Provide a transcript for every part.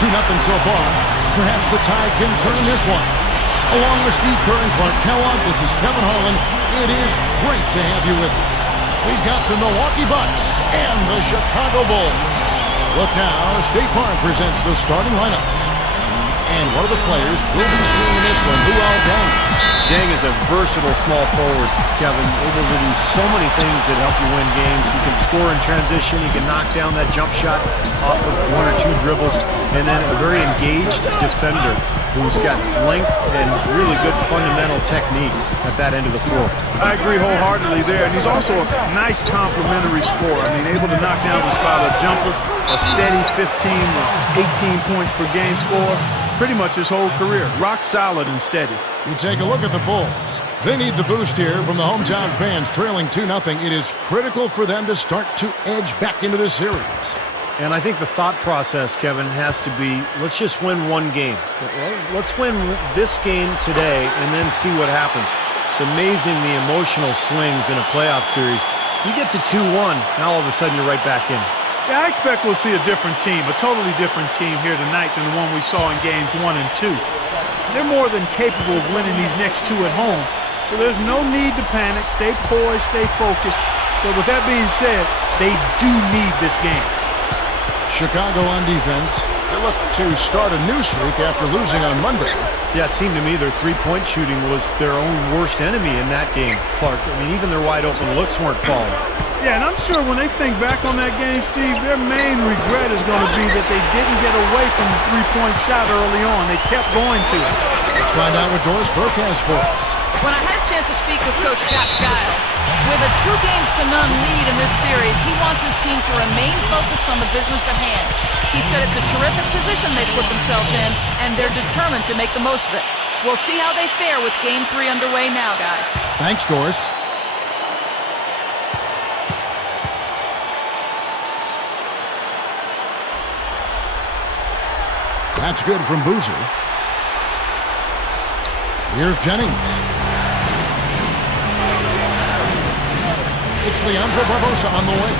2-0 so far. Perhaps the Tide can turn this one. Along with Steve Kerr and Clark Kellogg, this is Kevin Harlan. It is great to have you with us. We've got the Milwaukee Bucks and the Chicago Bulls. Look now, State Farm presents the starting lineups. And one of the players will be seeing this one, Luol Deng. Deng is a versatile small forward, Kevin, able to do so many things that help you win games. He can score in transition. He can knock down that jump shot off of 1 or 2 dribbles. And then a very engaged defender who's got length and really good fundamental technique at that end of the floor. I agree wholeheartedly there. And he's also a nice complementary scorer. I mean, able to knock down the spot a jumper, a steady 15 to 18 points per game score. Pretty much his whole career. Rock solid and steady. You take a look at the Bulls. They need the boost here from the hometown fans, trailing 2-0. It is critical for them to start to edge back into this series. And I think the thought process, Kevin, has to be, let's just win one game. Let's win this game today and then see what happens. It's amazing the emotional swings in a playoff series. You get to 2-1, now all of a sudden you're right back in. Yeah, I expect we'll see a different team, a totally different team here tonight than the one we saw in games 1 and 2. They're more than capable of winning these next 2 at home, so there's no need to panic. Stay poised, stay focused. But with that being said, they do need this game. Chicago on defense. They look to start a new streak after losing on Monday. Yeah, it seemed to me their three-point shooting was their own worst enemy in that game, Clark. I mean, even their wide-open looks weren't falling. Yeah, and I'm sure when they think back on that game, Steve, their main regret is going to be that they didn't get away from the three-point shot early on. They kept going to it. Let's find out what Doris Burke has for us. When I had a chance to speak with Coach Scott Skiles, with a 2-0 lead in this series, he wants his team to remain focused on the business at hand. He said it's a terrific position they've put themselves in, and they're determined to make the most of it. We'll see how they fare with Game 3 underway now, guys. Thanks, Doris. That's good from Boozer. Here's Jennings. It's Leandro Barbosa on the way.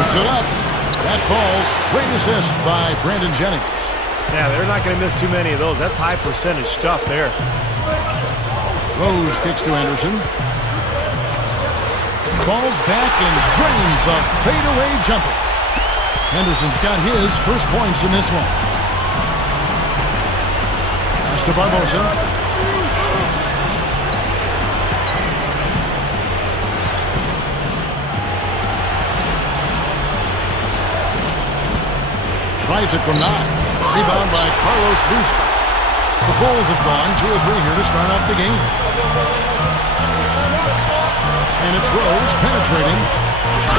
Puts it up. That falls. Great assist by Brandon Jennings. Yeah, they're not going to miss too many of those. That's high percentage stuff there. Rose kicks to Anderson. Falls back and drains the fadeaway jumper. Henderson's got his first points in this one. Pass to Barbosa. Tries it from 9. Rebound by Carlos Boozer. The Bulls have gone 2 of 3 here to start off the game. And it's Rose penetrating.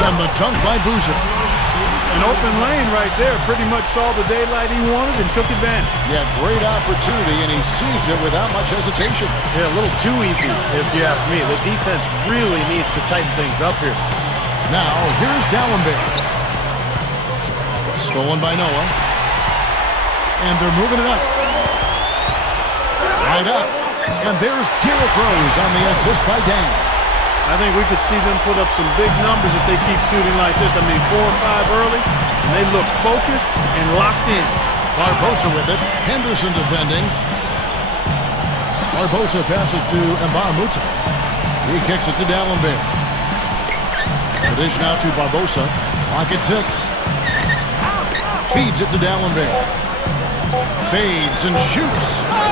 And the dunk by Boozer. An open lane right there. Pretty much saw the daylight he wanted and took advantage. Yeah, great opportunity, and he seized it without much hesitation. Yeah, a little too easy, if you ask me. The defense really needs to tighten things up here. Now, here's Dallenberg. Stolen by Noah. And they're moving it up. Right up. And there's Derrick Rose on the assist by Dan. I think we could see them put up some big numbers if they keep shooting like this. I mean, 4 or 5 early, and they look focused and locked in. Barbosa with it. Henderson defending. Barbosa passes to Mbamuta. He kicks it to Dallenberg. The dish now to Barbosa. Lock at 6. Feeds it to Dallenberg. Fades and shoots.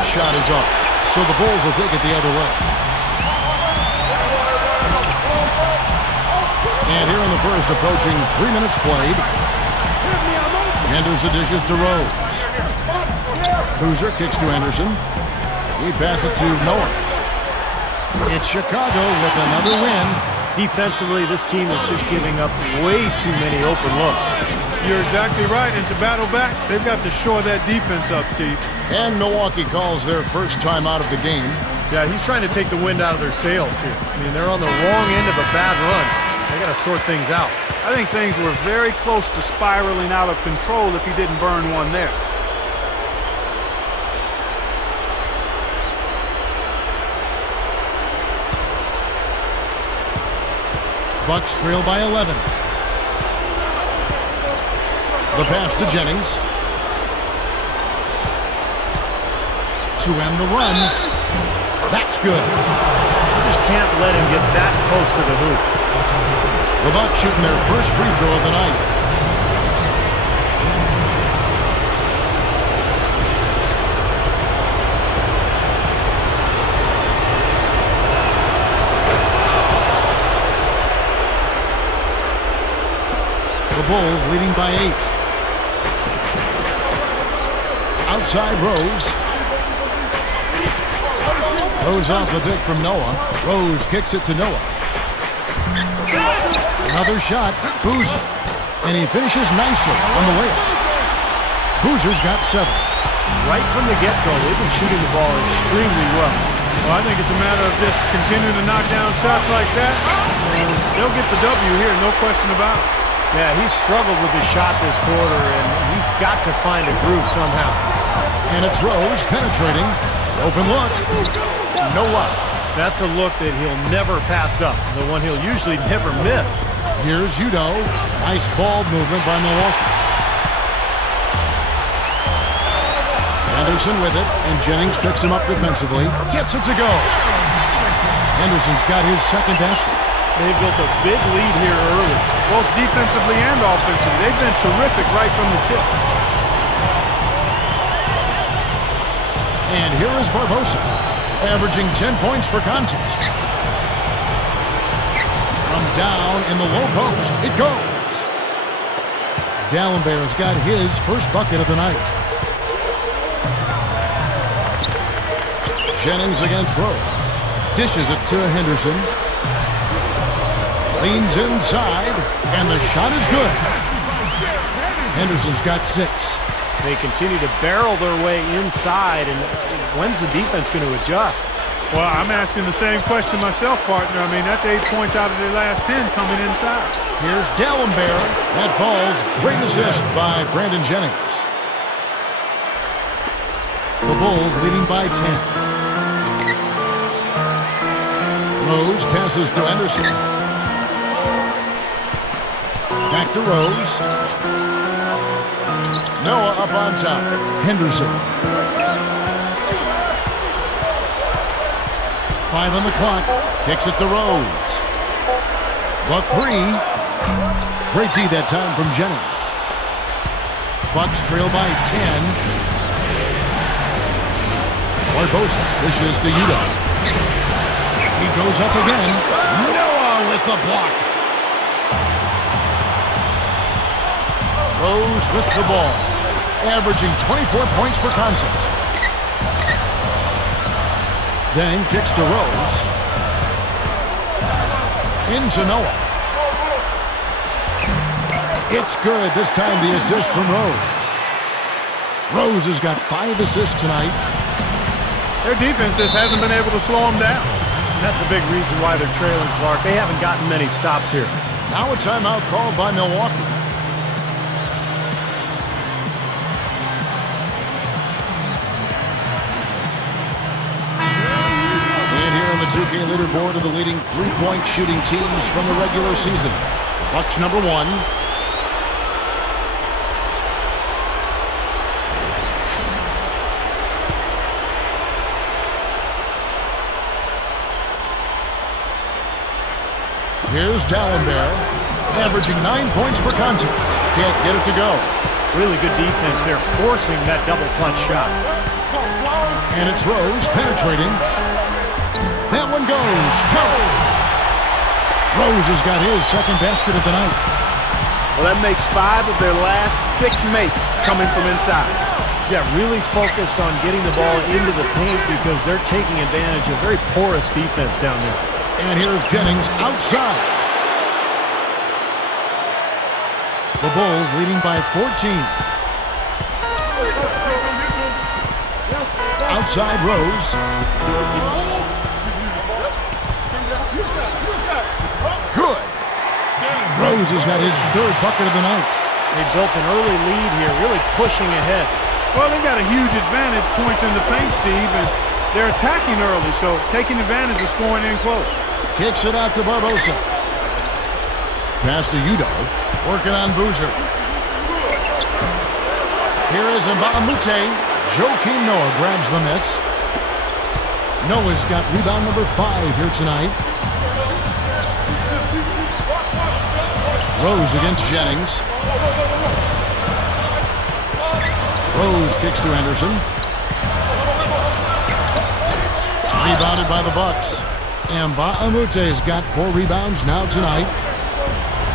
Shot is off. So the Bulls will take it the other way. And here in the first, approaching 3 minutes played. Henderson dishes to Rose. Boozer kicks to Anderson. He passes to Noah. It's Chicago with another win. Defensively, this team is just giving up way too many open looks. You're exactly right, and to battle back, they've got to shore that defense up, Steve. And Milwaukee calls their first time out of the game. Yeah, he's trying to take the wind out of their sails here. I mean, they're on the wrong end of a bad run. They got to sort things out. I think things were very close to spiraling out of control if he didn't burn one there. Bucks trail by 11. The pass to Jennings. to end the run. That's good. You just can't let him get that close to the hoop. The Bucks shooting their first free throw of the night. The Bulls leading by 8. Outside Rose. Rose off the pick from Noah. Rose kicks it to Noah. Another shot. Boozer. And he finishes nicely on the layup. Boozer's got 7. Right from the get-go, they've been shooting the ball extremely well. Well, I think it's a matter of just continuing to knock down shots like that. They'll get the W here, no question about it. Yeah, he's struggled with his shot this quarter, and he's got to find a groove somehow. And it's Rose penetrating. Open look. No luck. That's a look that he'll never pass up, the one he'll usually never miss. Here's Udo. Nice ball movement by Milwaukee. Anderson with it, and Jennings picks him up defensively. Gets it to go. Henderson's got his second basket. They've built a big lead here early. Both defensively and offensively. They've been terrific right from the tip. And here is Barbosa, averaging 10 points per contest. From down in the low post, it goes. Dallenberg's got his first bucket of the night. Jennings against Rose. Dishes it to Henderson. Leans inside, and the shot is good. Henderson's got 6. They continue to barrel their way inside, and when's the defense going to adjust? Well, I'm asking the same question myself, partner. I mean, that's 8 points out of their last 10 coming inside. Here's Dallenberg. That falls. Great assist by Brandon Jennings. The Bulls leading by 10. Rose passes to Anderson. Back to Rose. Noah up on top. Henderson. 5 on the clock. Kicks it to Rose. The 3. Great D that time from Jennings. Bucks trail by 10. Barbosa dishes to Udo. He goes up again. Noah with the block. Rose with the ball, averaging 24 points per contest. Dang kicks to Rose. Into Noah. It's good. This time the assist from Rose. Rose has got 5 assists tonight. Their defense just hasn't been able to slow them down. And that's a big reason why they're trailing, Clark. They haven't gotten many stops here. Now a timeout called by Milwaukee. The 2K leaderboard of the leading three-point shooting teams from the regular season. Bucks number 1. Here's Dallenberg, averaging 9 points per contest. Can't get it to go. Really good defense there, forcing that double clutch shot. And it's Rose penetrating. That one goes. Go! Rose has got his second basket of the night. Well, that makes 5 of their last 6 makes coming from inside. Yeah, really focused on getting the ball into the paint because they're taking advantage of very porous defense down there. And here's Jennings outside. The Bulls leading by 14. Outside Rose. Good. Rose has got his 3rd bucket of the night. They built an early lead here, really pushing ahead. Well, they got a huge advantage, points in the paint, Steve, and they're attacking early, so taking advantage of scoring in close. Kicks it out to Barbosa. Pass to Udo, working on Boozer. Here is Mbamute. Joakim Noah grabs the miss. Noah's got rebound number 5 here tonight. Rose against Jennings. Rose kicks to Anderson. Rebounded by the Bucks. And Baamute's got 4 rebounds now tonight.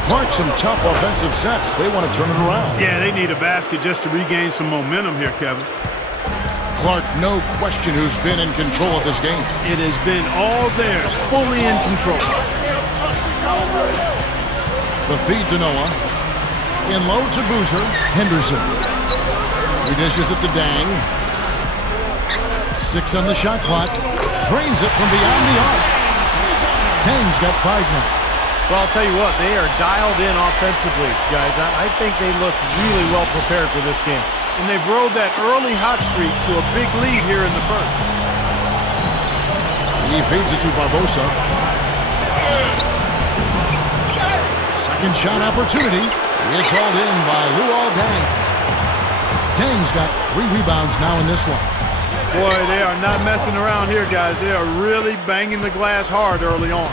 Clark, some tough offensive sets. They want to turn it around. Yeah, they need a basket just to regain some momentum here, Kevin. Clark, no question who's been in control of this game. It has been all theirs, fully in control. The feed to Noah. In low to Boozer. Henderson. He dishes it to Dang. 6 on the shot clock. Drains it from beyond the arc. Dang's got 5 now. Well, I'll tell you what, they are dialed in offensively, guys. I think they look really well prepared for this game. And they've rode that early hot streak to a big lead here in the first. He feeds it to Barbosa. Second shot opportunity. It's hauled in by Luol Deng. Deng's got 3 rebounds now in this one. Boy, they are not messing around here, guys. They are really banging the glass hard early on.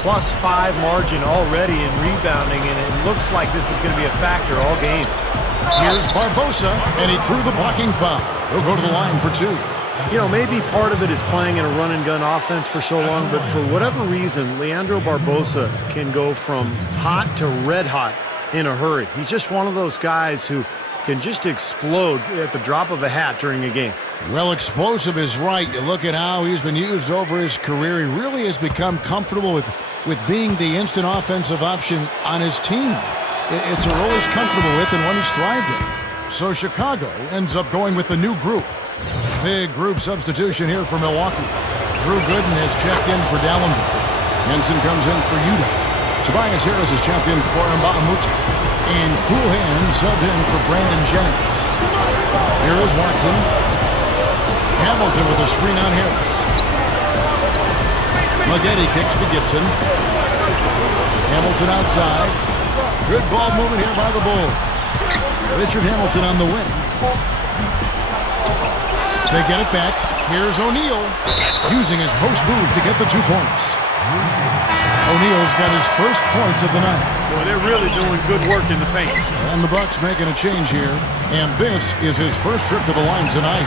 +5 margin already in rebounding, and it looks like this is going to be a factor all game. Here's Barbosa, and he drew the blocking foul. He'll go to the line for 2. You know, maybe part of it is playing in a run-and-gun offense for so long, but for whatever reason, Leandro Barbosa can go from hot to red hot in a hurry. He's just one of those guys who can just explode at the drop of a hat during a game. Well, explosive is right. You look at how he's been used over his career. He really has become comfortable with being the instant offensive option on his team. It's a role he's comfortable with and one he's thrived in. So Chicago ends up going with the new group. Big group substitution here for Milwaukee. Drew Gooden has checked in for Dallenberg. Henson comes in for Utah. Tobias Harris is checked in for Mbamute. And Cool Hand subbed in for Brandon Jennings. Here is Watson. Hamilton with a screen on Harris. Maggette kicks to Gibson. Hamilton outside. Good ball movement here by the Bulls. Richard Hamilton on the wing. They get it back. Here's O'Neal using his post move to get the 2 points. O'Neal's got his first points of the night. Boy, they're really doing good work in the paint. And the Bucks making a change here. And this is his first trip to the line tonight.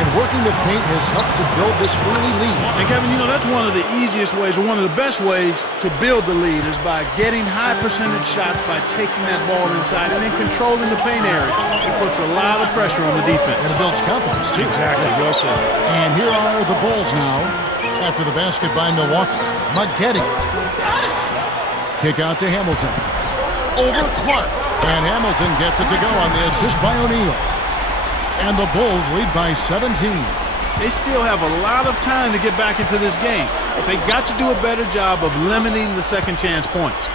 And working the paint has helped to build this early lead. And Kevin, you know, that's one of the easiest ways, or one of the best ways to build the lead is by getting high percentage shots, by taking that ball inside and then controlling the paint area. It puts a lot of pressure on the defense. And it builds confidence, too. Exactly, well said. And here are the Bulls now after the basket by Milwaukee. Maggette. Kick out to Hamilton. Over Clark. And Hamilton gets it to go on the assist by O'Neal. And the Bulls lead by 17. They still have a lot of time to get back into this game. But they got to do a better job of limiting the second chance points.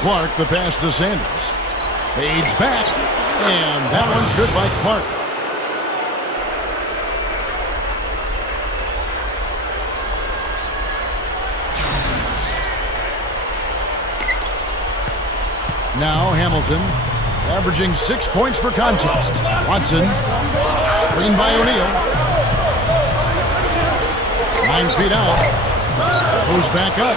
Clark, the pass to Sanders. Fades back. And that one's good by Clark. Now Hamilton, averaging 6 points per contest. Watson, screened by O'Neal. 9 feet out. Goes back up.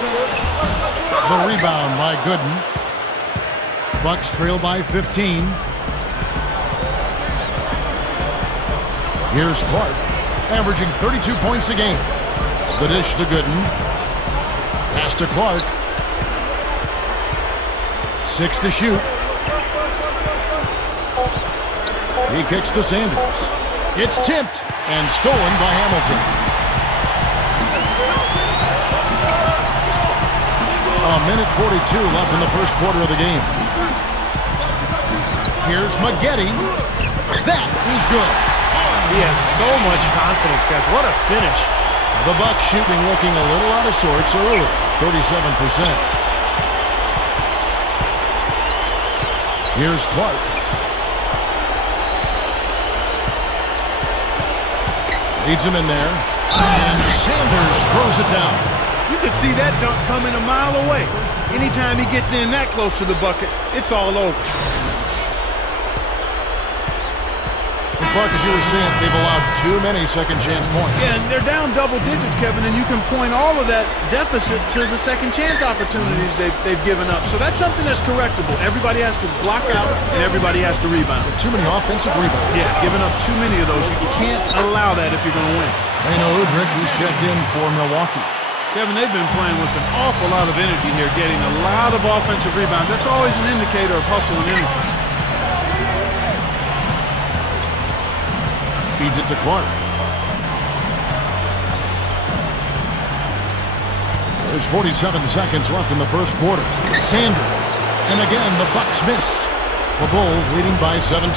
The rebound by Gooden. Bucks trail by 15. Here's Clark, averaging 32 points a game. The dish to Gooden. Pass to Clark. 6 to shoot. He kicks to Sanders. It's tipped and stolen by Hamilton. A minute 42 left in the first quarter of the game. Here's Maggette. That is good. He has so much confidence, guys. What a finish. The Bucks shooting looking a little out of sorts early. 37%. Here's Clark. Leads him in there. And Sanders throws it down. You could see that dunk coming a mile away. Anytime he gets in that close to the bucket, it's all over. The Clark, as you were saying, they've allowed too many second chance points. Yeah, and they're down double digits, Kevin, and you can point all of that deficit to the second chance opportunities they've given up. So that's something that's correctable. Everybody has to block out, and everybody has to rebound. Too many offensive rebounds. Yeah, giving up too many of those. You can't allow that if you're going to win. Leno Udrich, he's checked in for Milwaukee. Kevin, they've been playing with an awful lot of energy here, getting a lot of offensive rebounds. That's always an indicator of hustle and energy. Feeds it to Clark. There's 47 seconds left in the first quarter. Sanders. And again, the Bucks miss. The Bulls leading by 17.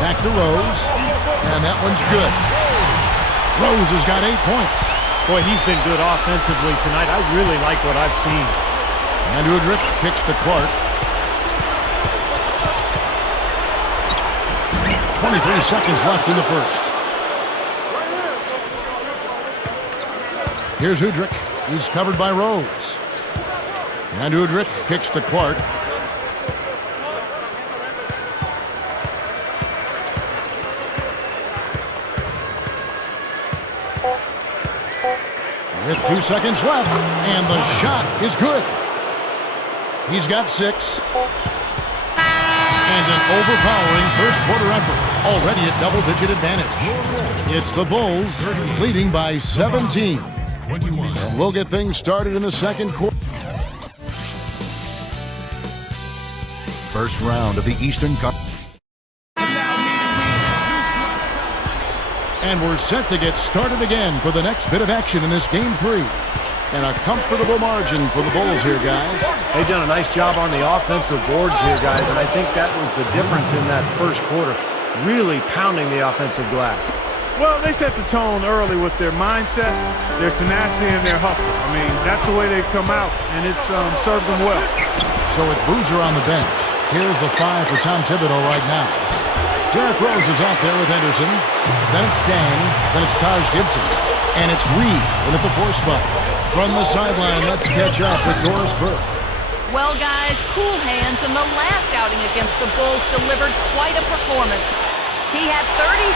Back to Rose. And that one's good. Rose has got 8 points. Boy, he's been good offensively tonight. I really like what I've seen. And Udrich kicks to Clark. 23 seconds left in the first. Here's Udrich. He's covered by Rose. And Udrich kicks to Clark. With 2 seconds left, and the shot is good. He's got 6. And an overpowering first quarter effort. Already a double-digit advantage. It's the Bulls leading by 17. And we'll get things started in the second quarter. First round of the Eastern Cup. And we're set to get started again for the next bit of action in this game 3. And a comfortable margin for the Bulls here, guys. They've done a nice job on the offensive boards here, guys, and I think that was the difference in that first quarter. Really pounding the offensive glass. Well, they set the tone early with their mindset, their tenacity, and their hustle. I mean, that's the way they've come out, and it's served them well. So with Boozer on the bench, here's the 5 for Tom Thibodeau right now. Derrick Rose is out there with Henderson. Then it's Dang. Then it's Taj Gibson. And it's Reed in at the 4 spot. From the sideline, let's catch up with Doris Burke. Well, guys, cool hands in the last outing against the Bulls delivered quite a performance. He had 37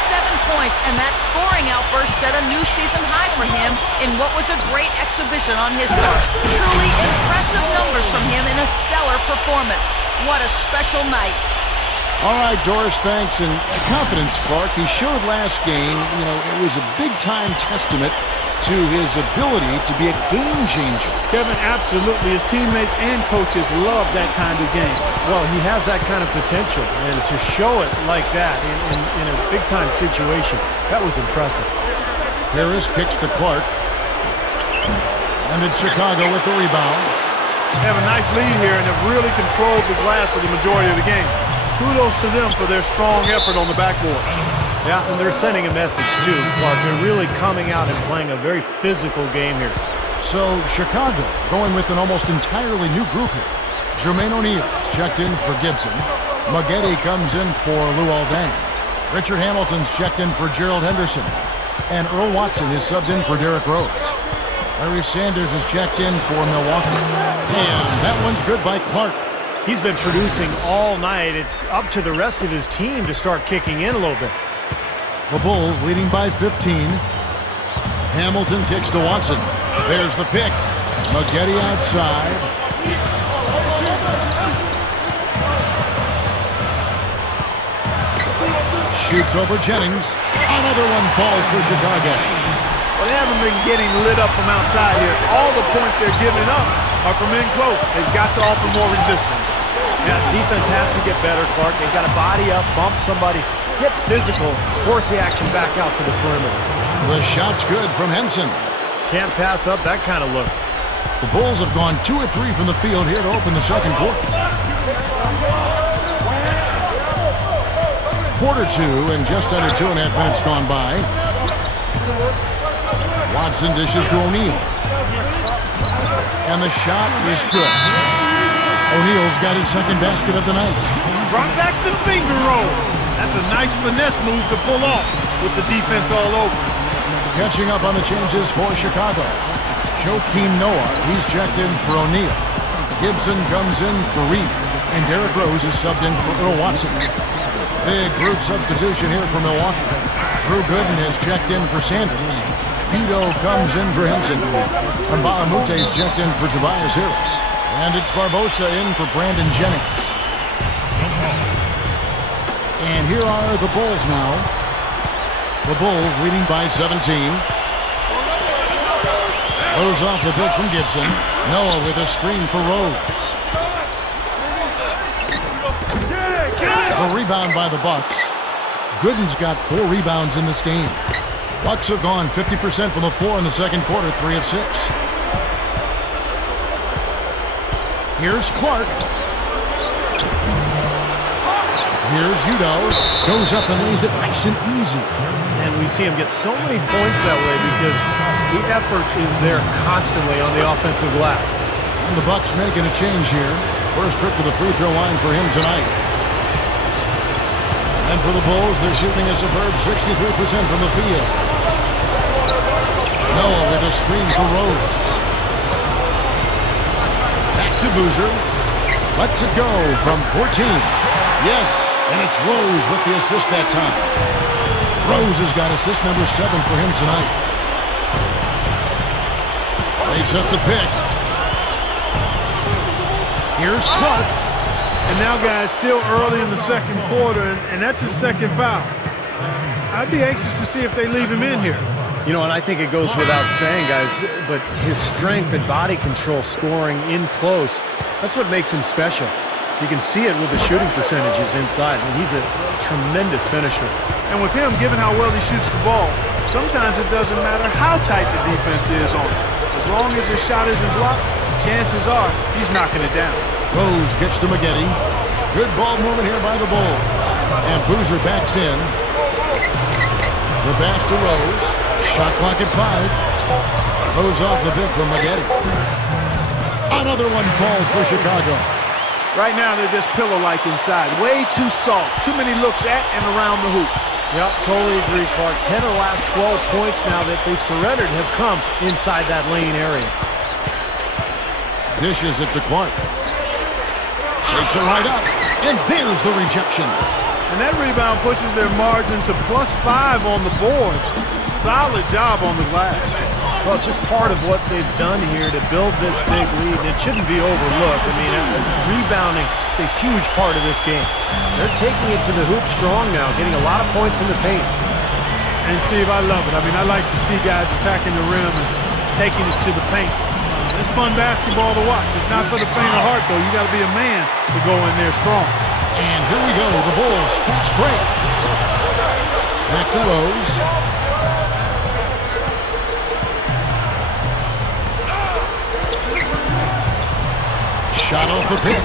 points, and that scoring outburst set a new season high for him in what was a great exhibition on his part. Truly impressive numbers from him in a stellar performance. What a special night. All right, Doris, thanks. And confidence, Clark. He showed last game, it was a big-time testament to his ability to be a game changer. Kevin, absolutely. His teammates and coaches love that kind of game. Well, he has that kind of potential, and to show it like that in a big-time situation, that was impressive. Harris kicks to Clark. And it's Chicago with the rebound. They have a nice lead here, and have really controlled the glass for the majority of the game. Kudos to them for their strong effort on the backboard. Yeah, and they're sending a message, too, because they're really coming out and playing a very physical game here. So, Chicago going with an almost entirely new group here. Jermaine O'Neal is checked in for Gibson. Maggette comes in for Luol Deng. Richard Hamilton's checked in for Gerald Henderson. And Earl Watson is subbed in for Derrick Rose. Larry Sanders is checked in for Milwaukee. And that one's good by Clark. He's been producing all night. It's up to the rest of his team to start kicking in a little bit. The Bulls leading by 15. Hamilton kicks to Watson. There's the pick. Maggette outside. Shoots over Jennings. Another one falls for Chicago. Well, they haven't been getting lit up from outside here. All the points they're giving up are from in close. They've got to offer more resistance. Yeah, defense has to get better, Clark. They've got to body up, bump somebody, get physical, force the action back out to the perimeter. The shot's good from Henson. Can't pass up that kind of look. The Bulls have gone 2 of 3 from the field here to open the second quarter. Quarter 2 and just under 2.5 minutes gone by. Watson dishes to O'Neal. And the shot is good. O'Neal's got his second basket of the night. Drop back the finger roll. That's a nice finesse move to pull off with the defense all over. Catching up on the changes for Chicago. Joakim Noah, he's checked in for O'Neal. Gibson comes in for Reed. And Derrick Rose is subbed in for Earl Watson. Big group substitution here for Milwaukee. Drew Gooden has checked in for Sanders. Ito comes in for Henson. And Bahamute is checked in for Tobias Harris. And it's Barbosa in for Brandon Jennings. And here are the Bulls now. The Bulls leading by 17. Rose off the pick from Gibson. Noah with a screen for Rose. A rebound by the Bucks. Gooden's got 4 rebounds in this game. Bucks have gone 50% from the floor in the second quarter, 3 of 6. Here's Clark. Here's Udo. Goes up and lays it nice and easy. And we see him get so many points that way because the effort is there constantly on the offensive glass. And the Bucks making a change here. First trip to the free throw line for him tonight. And for the Bulls, they're shooting a superb 63% from the field. Noah with a screen for Rose. Back to Boozer. Lets it go from 14. Yes, and it's Rose with the assist that time. Rose has got assist number 7 for him tonight. They set the pick. Here's Clark. And now, guys, still early in the second quarter, and that's his second foul. I'd be anxious to see if they leave him in here. You know, and I think it goes without saying, guys, but his strength and body control scoring in close, that's what makes him special. You can see it with the shooting percentages inside. I mean, he's a tremendous finisher. And with him, given how well he shoots the ball, sometimes it doesn't matter how tight the defense is on him. As long as his shot isn't blocked, chances are he's knocking it down. Rose gets to Maggette. Good ball movement here by the Bulls. And Boozer backs in. The pass to Rose. Shot clock at 5. Rose off the bid from Maggette. Another one falls for Chicago. Right now, they're just pillow-like inside. Way too soft. Too many looks at and around the hoop. Yep, totally agree, Clark. 10 of the last 12 points now that they've surrendered have come inside that lane area. Dishes it to Clark. Takes it right up. And there's the rejection. And that rebound pushes their margin to +5 on the boards. Solid job on the glass. Well, it's just part of what they've done here to build this big lead, and it shouldn't be overlooked. I mean, rebounding is a huge part of this game. They're taking it to the hoop strong now, getting a lot of points in the paint. And, Steve, I love it. I mean, I like to see guys attacking the rim and taking it to the paint. It's fun basketball to watch. It's not for the faint of heart, though. You got to be a man to go in there strong. And here we go. The Bulls fast break. Back to Rose. Shot off the pick.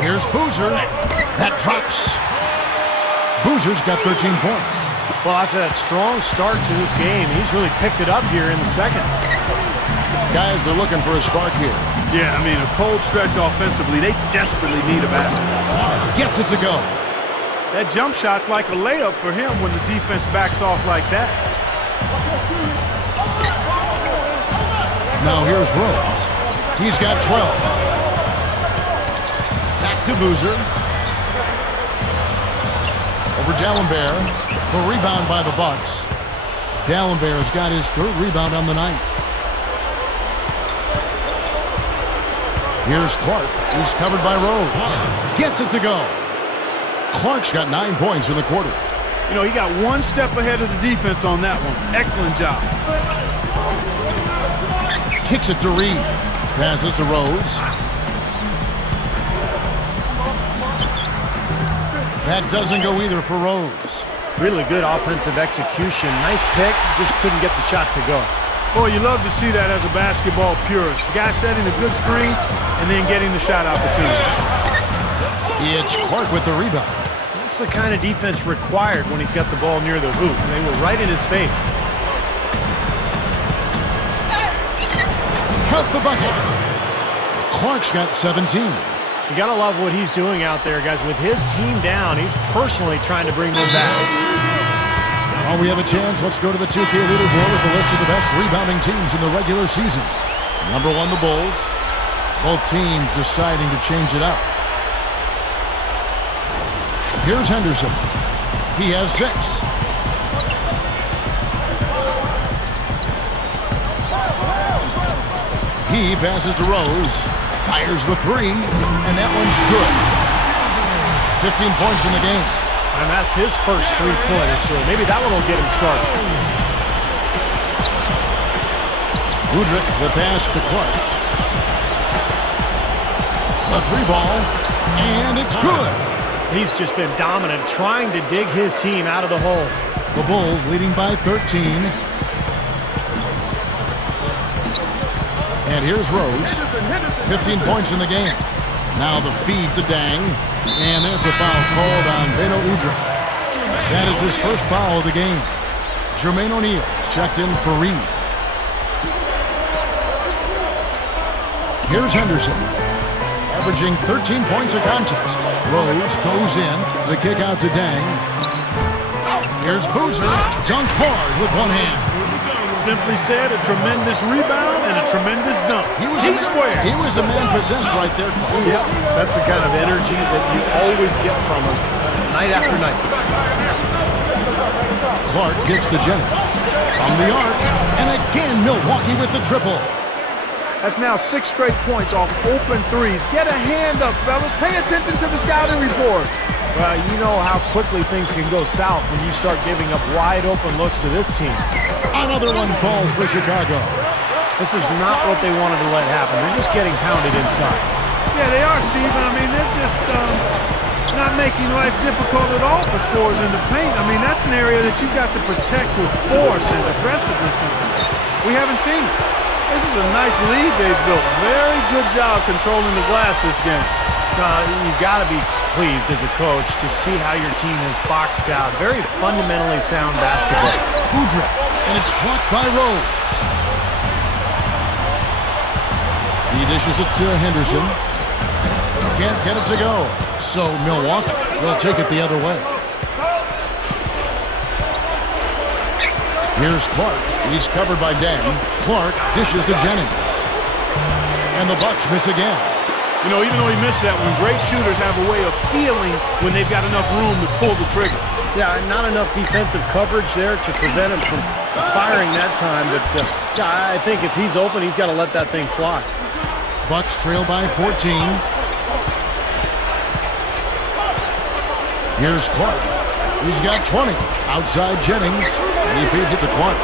Here's Boozer. That drops. Boozer's got 13 points. Well, after that strong start to this game, he's really picked it up here in the second. Guys are looking for a spark here. Yeah, I mean, a cold stretch offensively. They desperately need a basket. Gets it to go. That jump shot's like a layup for him when the defense backs off like that. Now here's Rose. He's got 12. Back to Boozer. Over D'Alembert. The rebound by the Bucks. D'Alembert's got his 3rd rebound on the night. Here's Clark. He's covered by Rose. Gets it to go. Clark's got 9 points in the quarter. You know, he got one step ahead of the defense on that one. Excellent job. Kicks it to Reed. Passes to Rose. That doesn't go either for Rose. Really good offensive execution. Nice pick. Just couldn't get the shot to go. Boy, you love to see that as a basketball purist. The guy setting a good screen and then getting the shot opportunity. It's Clark with the rebound. That's the kind of defense required when he's got the ball near the hoop. And they were right in his face. Count the bucket. Clark's got 17. You gotta love what he's doing out there, guys. With his team down, he's personally trying to bring them back. While we have a chance, let's go to the 2K leaderboard with the list of the best rebounding teams in the regular season. Number 1, the Bulls. Both teams deciding to change it up. Here's Henderson. He has 6. He passes to Rose. Fires the 3. And that one's good. 15 points in the game. And that's his first three-pointer, so maybe that one will get him started. Udrich, the pass to Clark. A 3-ball, and it's good. He's just been dominant, trying to dig his team out of the hole. The Bulls leading by 13. And here's Rose. 15 points in the game. Now the feed to Dang. And that's a foul called on Beno Udrich. That is his first foul of the game. Jermaine O'Neal is checked in for Reed. Here's Henderson. Averaging 13 points a contest. Rose goes in. The kick out to Dang. Here's Boozer. Dunked hard with one hand. Simply said, a tremendous rebound and a tremendous dunk. He was a man possessed right there. Yeah, that's the kind of energy that you always get from him night after night. Clark gets to Jennings. From the arc. And again, Milwaukee with the triple. That's now 6 straight points off open threes. Get a hand up, fellas. Pay attention to the scouting report. Well, you know how quickly things can go south when you start giving up wide open looks to this team. Another one falls for Chicago. This is not what they wanted to let happen. They're just getting pounded inside. Yeah, they are, Steve. I mean, they're just not making life difficult at all for scorers in the paint. I mean, that's an area that you've got to protect with force and aggressiveness. We haven't seen it. This is a nice lead they've built. Very good job controlling the glass this game. You've got to be pleased as a coach to see how your team has boxed out. Very fundamentally sound basketball. Udrich, and it's blocked by Rose. He dishes it to Henderson. Can't get it to go. So Milwaukee will take it the other way. Here's Clark. He's covered by Dang. Clark dishes to Jennings. And the Bucks miss again. You know, even though he missed that one, great shooters have a way of feeling when they've got enough room to pull the trigger. Yeah, not enough defensive coverage there to prevent him from firing that time. But I think if he's open, he's got to let that thing fly. Bucks trail by 14. Here's Clark. He's got 20. Outside Jennings. And he feeds it to Clark.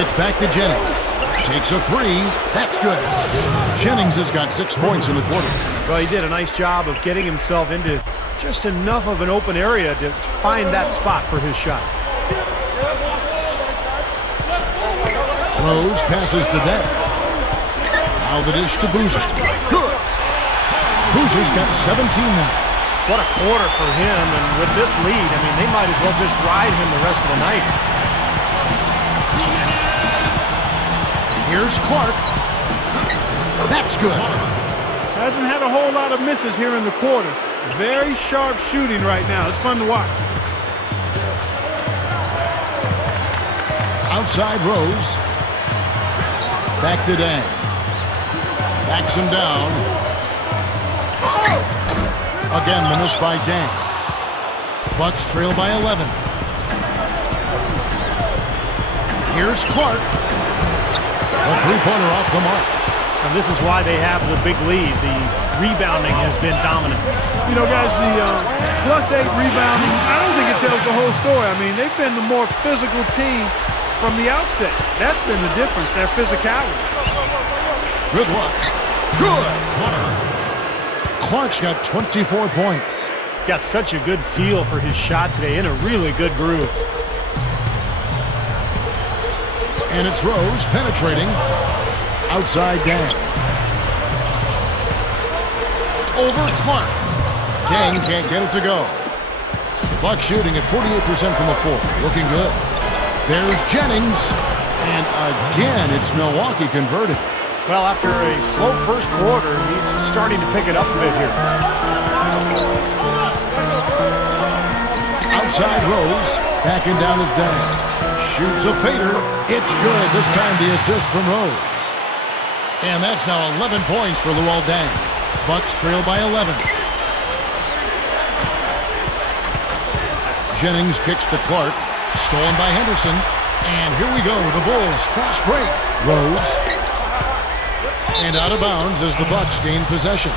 It's back to Jennings. Takes a 3. That's good. Jennings has got 6 points in the quarter. Well, he did a nice job of getting himself into just enough of an open area to find that spot for his shot. Rose passes to Dang. Now the dish to Boozer. Good. Boozer's got 17 now. What a quarter for him, and with this lead, I mean, they might as well just ride him the rest of the night. Here's Clark. That's good. Hasn't had a whole lot of misses here in the quarter. Very sharp shooting right now. It's fun to watch. Outside Rose. Back to Dang. Backs him down. Again, the miss by Dang. Bucks trail by 11. Here's Clark. A three-pointer off the mark. And this is why they have the big lead. The rebounding has been dominant. You know, guys, the +8 rebounding, I don't think it tells the whole story. I mean, they've been the more physical team from the outset. That's been the difference, their physicality. Good luck. Good. Clark's got 24 points. Got such a good feel for his shot today, in a really good groove. And it's Rose penetrating. Outside Dang. Over Clark. Dang can't get it to go. The Bucks shooting at 48% from the floor. Looking good. There's Jennings. And again, it's Milwaukee converted. Well, after a slow first quarter, he's starting to pick it up a bit here. Outside Rose. Backing down his Dang. Shoots a fader. It's good. This time the assist from Rose. And that's now 11 points for Luol Deng. Bucks trail by 11. Jennings kicks to Clark. Stolen by Henderson. And here we go. The Bulls fast break. Rose. And out of bounds as the Bucks gain possession.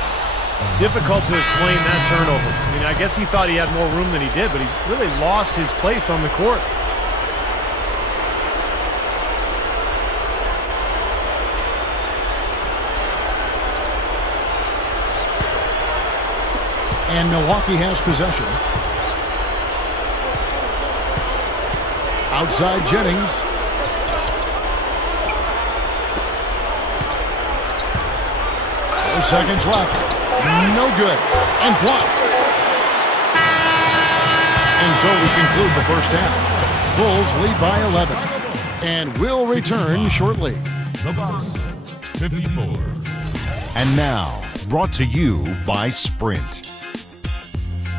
Difficult to explain that turnover. I mean, I guess he thought he had more room than he did, but he really lost his place on the court. And Milwaukee has possession. Outside Jennings. 4 seconds left. No good. And blocked. And so we conclude the first half. Bulls lead by 11. And we'll return shortly. The Bucks, 54. And now, brought to you by Sprint.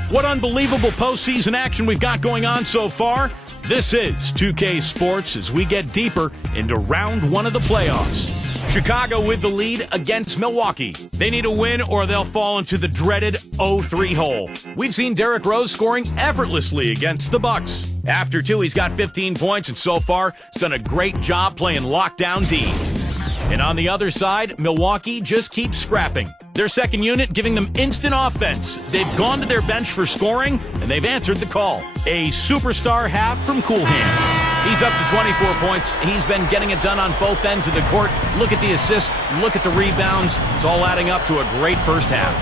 What unbelievable postseason action we've got going on so far. This is 2K Sports as we get deeper into round one of the playoffs. Chicago with the lead against Milwaukee. They need a win or they'll fall into the dreaded 0-3 hole. We've seen Derrick Rose scoring effortlessly against the Bucks. After two, he's got 15 points and so far has done a great job playing lockdown D. And on the other side, Milwaukee just keeps scrapping. Their second unit giving them instant offense. They've gone to their bench for scoring, and they've answered the call. A superstar half from Cool Hands. He's up to 24 points. He's been getting it done on both ends of the court. Look at the assists. Look at the rebounds. It's all adding up to a great first half.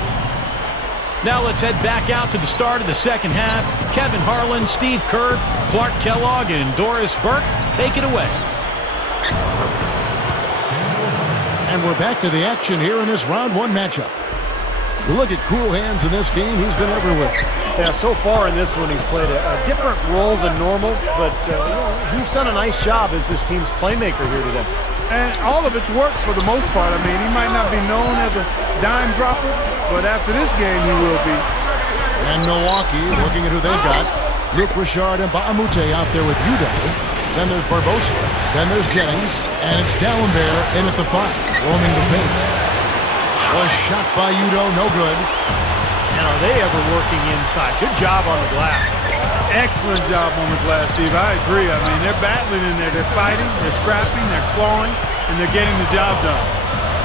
Now let's head back out to the start of the second half. Kevin Harlan, Steve Kerr, Clark Kellogg, and Doris Burke take it away. And we're back to the action here in this round one matchup. You look at Cool Hands in this game, he's been everywhere. Yeah, so far in this one, he's played a different role than normal, but he's done a nice job as this team's playmaker here today. And all of it's worked for the most part. I mean, he might not be known as a dime dropper, but after this game, he will be. And Milwaukee, looking at who they've got. Luke Richard and Ba'amute out there with Udo. Then there's Barbosa. Then there's Jennings. And it's D'Alembert in at the 5, roaming the paint. Was shot by Udo, no good. And are they ever working inside? Good job on the glass. Excellent job on the glass, Steve. I agree. I mean, they're battling in there. They're fighting, they're scrapping, they're clawing, and they're getting the job done.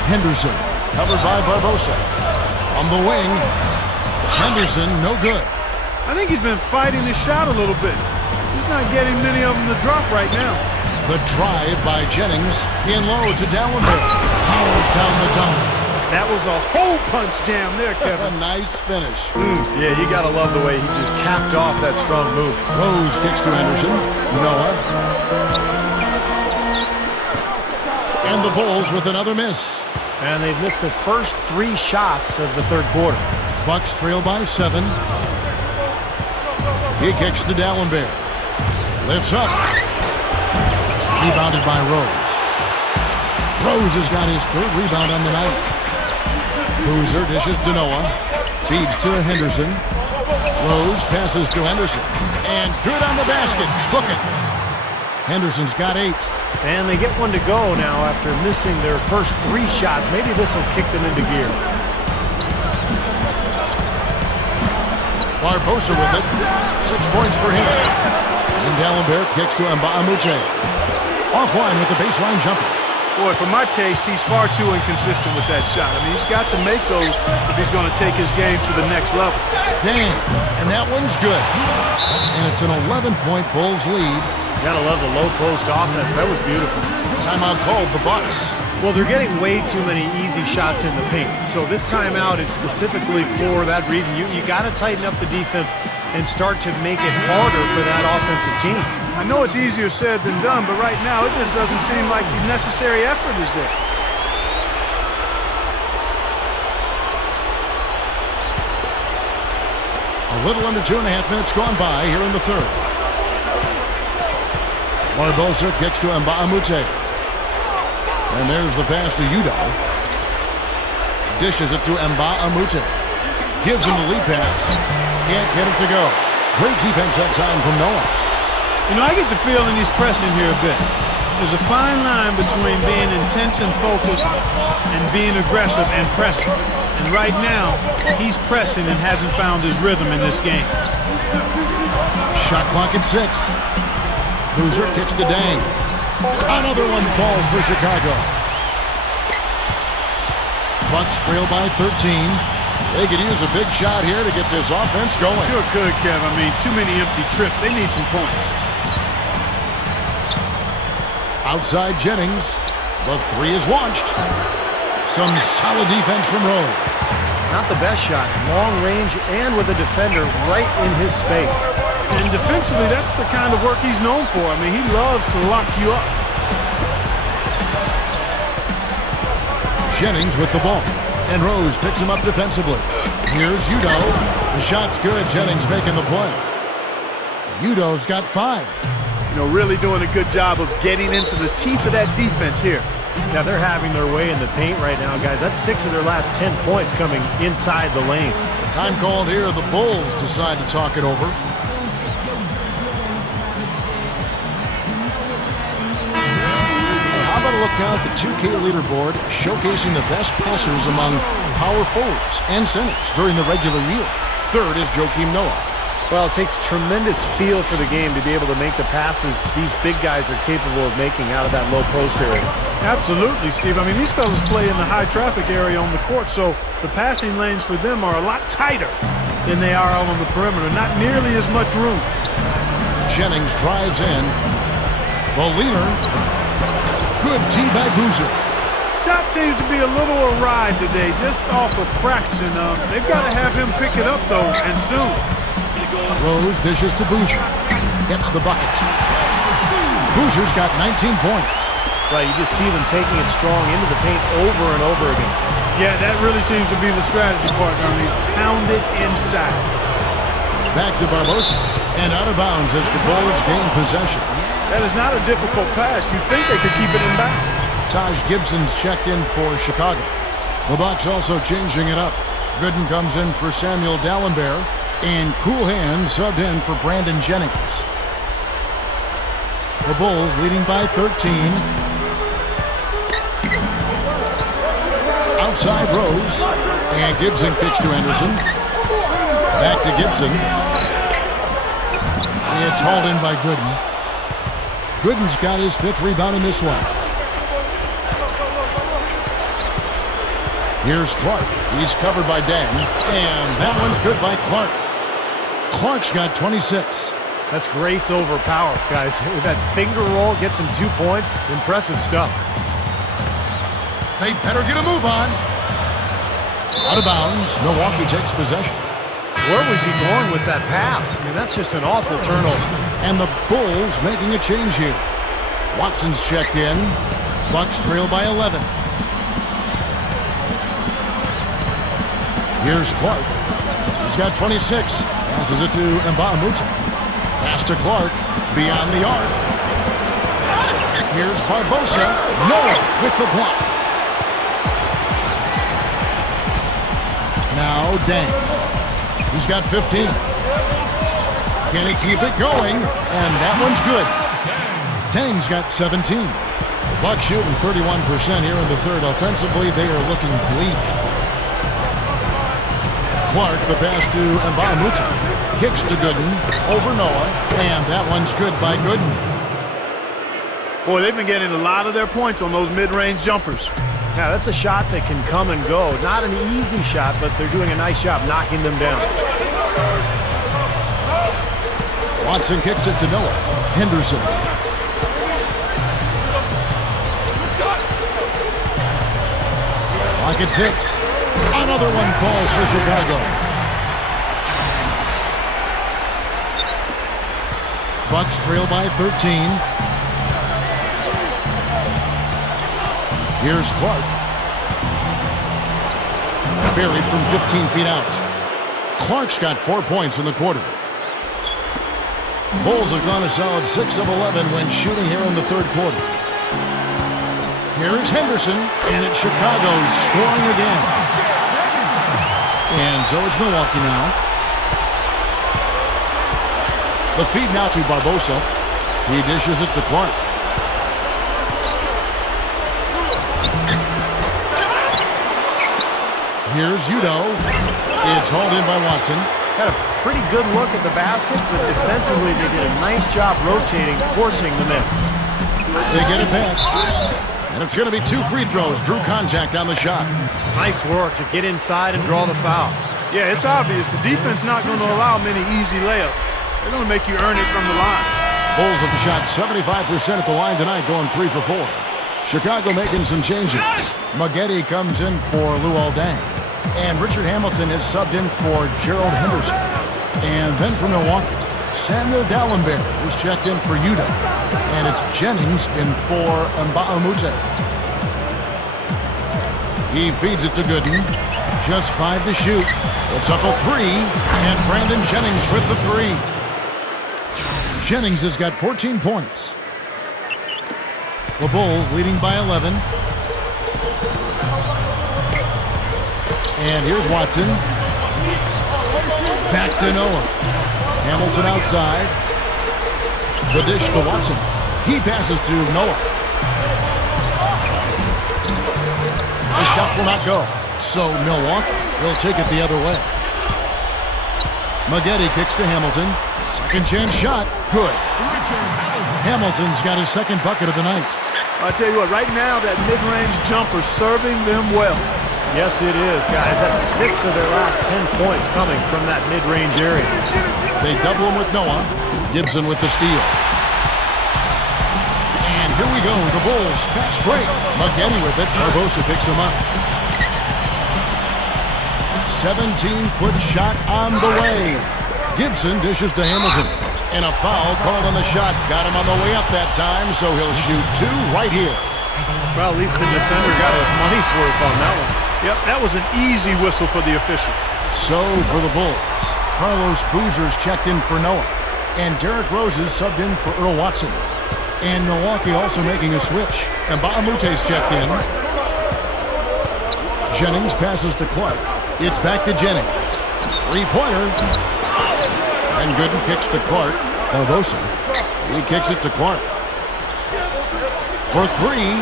Henderson, covered by Barbosa. From the wing, Henderson, no good. I think he's been fighting his shot a little bit. He's not getting many of them to drop right now. The drive by Jennings, in low to D'Alembert. Howard down the dunk. That was a hole punch jam there, Kevin. A nice finish. Yeah, you got to love the way he just capped off that strong move. Rose kicks to Henderson. Noah. And the Bulls with another miss. And they've missed the first 3 shots of the third quarter. Bucks trail by 7. He kicks to D'Alembert. Lifts up. Rebounded by Rose. Rose has got his 3rd rebound on the night. Boozer dishes to Noah. Feeds to Henderson. Rose passes to Henderson. And good on the basket. Book it. Henderson's got 8. And they get one to go now after missing their first 3 shots. Maybe this will kick them into gear. Barbosa with it. 6 points for him. And D'Alembert kicks to Mba'amute. Offline with the baseline jumper. Boy, for my taste, he's far too inconsistent with that shot. I mean, he's got to make those if he's going to take his game to the next level. Damn, and that one's good. And it's an 11-point Bulls lead. You gotta love the low post offense. That was beautiful. Timeout called the Bucks. Well, they're getting way too many easy shots in the paint. So this timeout is specifically for that reason. You got to tighten up the defense and start to make it harder for that offensive team. I know it's easier said than done, but right now it just doesn't seem like the necessary effort is there. A little under 2.5 minutes gone by here in the third. Barbosa kicks to Mba'amute. And there's the pass to Udo. Dishes it to Mba'amute. Gives him the lead pass. Can't get it to go. Great defense that time from Noah. You know, I get the feeling he's pressing here a bit. There's a fine line between being intense and focused and being aggressive and pressing. And right now, he's pressing and hasn't found his rhythm in this game. Shot clock at 6. Boozer kicks to Dang. Another one falls for Chicago. Bucks trail by 13. They could use a big shot here to get this offense going. Sure could, Kev. I mean, too many empty trips. They need some points. Outside Jennings. The three is launched. Some solid defense from Rose. Not the best shot. Long range and with a defender right in his space. And defensively, that's the kind of work he's known for. I mean, he loves to lock you up. Jennings with the ball. And Rose picks him up defensively. Here's Udo. The shot's good. Jennings making the play. Udo's got 5. You know, really doing a good job of getting into the teeth of that defense here. Yeah, they're having their way in the paint right now, guys. That's 6 of their last 10 points coming inside the lane. Time called here. The Bulls decide to talk it over. How about a look now at the 2K leaderboard, showcasing the best passers among power forwards and centers during the regular year. Third is Joakim Noah. Well, it takes tremendous feel for the game to be able to make the passes these big guys are capable of making out of that low post area. Absolutely, Steve. I mean, these fellas play in the high traffic area on the court, so the passing lanes for them are a lot tighter than they are out on the perimeter. Not nearly as much room. Jennings drives in. The leaner. Good tee by Boozer. Shot seems to be a little awry today, just off a fraction. They've got to have him pick it up, though, and soon. Rose dishes to Boozer. Gets the bucket. Boozer's got 19 points. Right, you just see them taking it strong into the paint over and over again. Yeah, that really seems to be the strategy, partner. I mean, pound it inside. Back to Barbosa. And out of bounds as the Bulls gain possession. That is not a difficult pass. You'd think they could keep it in bounds. Taj Gibson's checked in for Chicago. The Bucks also changing it up. Gooden comes in for Samuel Dallenberg. And Cool Hands subbed in for Brandon Jennings. The Bulls leading by 13. Outside Rose. And Gibson kicks to Anderson. Back to Gibson. It's hauled in by Gooden. Gooden's got his 5th rebound in this one. Here's Clark. He's covered by Dang. And that one's good by Clark. Clark's got 26. That's grace over power, guys. With that finger roll, gets him 2 points. Impressive stuff. They better get a move on. Out of bounds. Milwaukee takes possession. Where was he going with that pass? I mean, that's just an awful turnover. And the Bulls making a change here. Watson's checked in. Bucks trail by 11. Here's Clark. He's got 26. Passes it to Nba2K13. Pass to Clark. Beyond the arc. Here's Barbosa. Noah with the block. Now Dang. He's got 15. Can he keep it going? And that one's good. Dang's got 17. The Bucks shooting 31% here in the third. Offensively, they are looking bleak. Clark, the pass to Nba2K13. Kicks to Gooden, over Noah, and that one's good by Gooden. Boy, they've been getting a lot of their points on those mid-range jumpers. Yeah, that's a shot that can come and go. Not an easy shot, but they're doing a nice job knocking them down. Watson kicks it to Noah. Henderson. Clock at 6. Another one falls for Chicago. Bucks trail by 13. Here's Clark. Buried from 15 feet out. Clark's got 4 points in the quarter. Bulls have gone a solid 6 of 11 when shooting here in the third quarter. Here's Henderson, and it's Chicago scoring again. And so it's Milwaukee now. The feed now to Barbosa. He dishes it to Clark. Here's Udo. It's hauled in by Watson. Had a pretty good look at the basket, but defensively they did a nice job rotating, forcing the miss. They get it back. And it's going to be 2 free throws. Drew contact on the shot. Nice work to get inside and draw the foul. Yeah, it's obvious. The defense not going to allow many easy layups. They're going to make you earn it from the line. Bulls have shot 75% at the line tonight, going 3 for 4. Chicago making some changes. Maggette comes in for Luol Deng. And Richard Hamilton is subbed in for Gerald Henderson. And then for Milwaukee, Samuel Dallenberg is checked in for Utah. And it's Jennings in for Nba2K13. He feeds it to Gooden. Just 5 to shoot. It's up a 3. And Brandon Jennings with the 3. Jennings has got 14 points. The Bulls leading by 11. And here's Watson. Back to Noah. Hamilton outside. The dish to Watson. He passes to Noah. The shot will not go. So Milwaukee will take it the other way. Maggette kicks to Hamilton. Second chance shot. Good. Hamilton's got his second bucket of the night. I tell you what, right now that mid-range jumper serving them well. Yes, it is, guys. That's 6 of their last 10 points coming from that mid-range area. They double him with Noah. Gibson with the steal. And here we go. The Bulls fast break. Maggette with it. Barbosa picks him up. 17-foot shot on the way. Gibson dishes to Hamilton. And a foul called on the shot. Got him on the way up that time, so he'll shoot 2 right here. Well, at least the defender got his money's worth on that one. Yep, that was an easy whistle for the official. So for the Bulls, Carlos Boozer's checked in for Noah. And Derrick Rose is subbed in for Earl Watson. And Milwaukee also making a switch. And Nba2K13's checked in. Jennings passes to Clark. It's back to Jennings. 3-pointer. And Gooden kicks to Clark. Barbosa. He kicks it to Clark. For 3.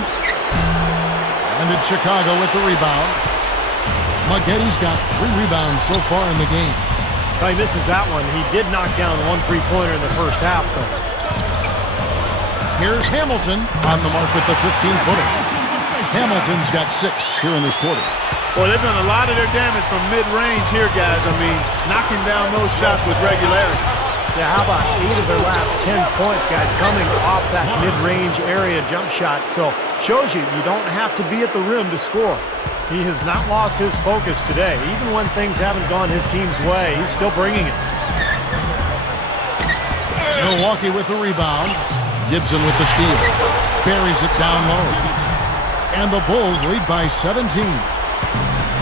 And it's Chicago with the rebound. Maggette's got 3 rebounds so far in the game. He misses that one. He did knock down 1 3-pointer in the first half, though. Here's Hamilton on the mark with the 15-footer. Hamilton's got 6 here in this quarter. Boy, they've done a lot of their damage from mid-range here, guys. I mean, knocking down those shots with regularity. Yeah, how about 8 of their last 10 points, guys, coming off that mid-range area jump shot. So, shows you don't have to be at the rim to score. He has not lost his focus today. Even when things haven't gone his team's way, he's still bringing it. Milwaukee with the rebound. Gibson with the steal. Buries it down low. And the Bulls lead by 17.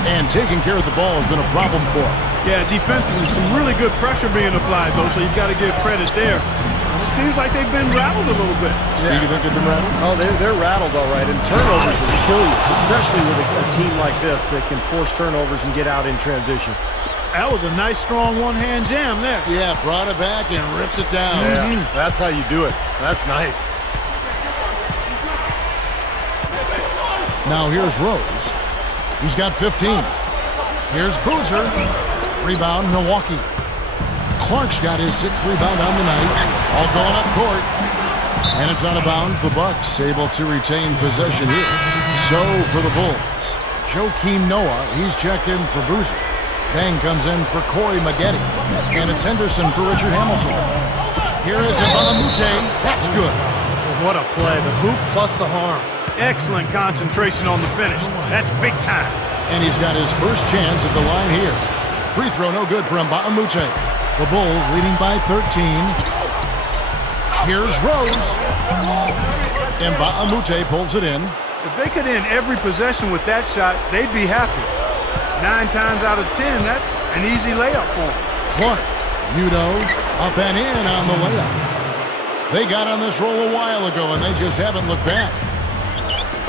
And taking care of the ball has been a problem for him. Yeah, defensively, some really good pressure being applied, though, so you've got to give credit there. It seems like they've been rattled a little bit. Steve, you think they've been rattled? Oh, they're rattled all right, and turnovers will kill you, especially with a team like this that can force turnovers and get out in transition. That was a nice, strong one-hand jam there. Yeah, brought it back and ripped it down. Yeah, that's how you do it. That's nice. Now here's Rose. He's got 15. Here's Boozer. Rebound, Milwaukee. Clark's got his 6th rebound on the night. All going up court. And it's out of bounds. The Bucks able to retain possession here. So for the Bulls, Joakim Noah, he's checked in for Boozer. Bang comes in for Corey Maggette. And it's Henderson for Richard Hamilton. Here is Nba2K13. That's good. What a play. The hoop plus the harm. Excellent concentration on the finish. That's big time. And he's got his first chance at the line here. Free throw no good for Nba2K13. The Bulls leading by 13. Here's Rose. Nba2K13 pulls it in. If they could end every possession with that shot, they'd be happy. 9 times out of 10, that's an easy layup for them. Clark, Udo, up and in on the layup. They got on this roll a while ago, and they just haven't looked back.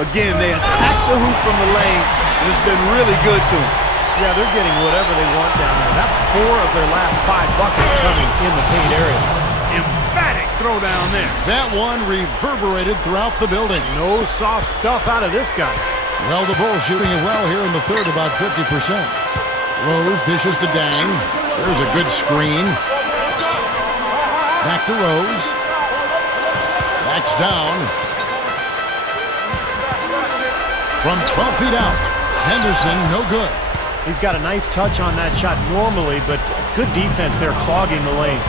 Again, they attack the hoop from the lane, and it's been really good to them. Yeah, they're getting whatever they want down there. That's 4 of their last 5 buckets coming in the paint area. Emphatic throwdown there. That one reverberated throughout the building. No soft stuff out of this guy. Well, the Bulls shooting it well here in the third, about 50%. Rose dishes to Dang. There's a good screen. Back to Rose. Backs down. From 12 feet out. Henderson, no good. He's got a nice touch on that shot normally, but good defense there clogging the lane.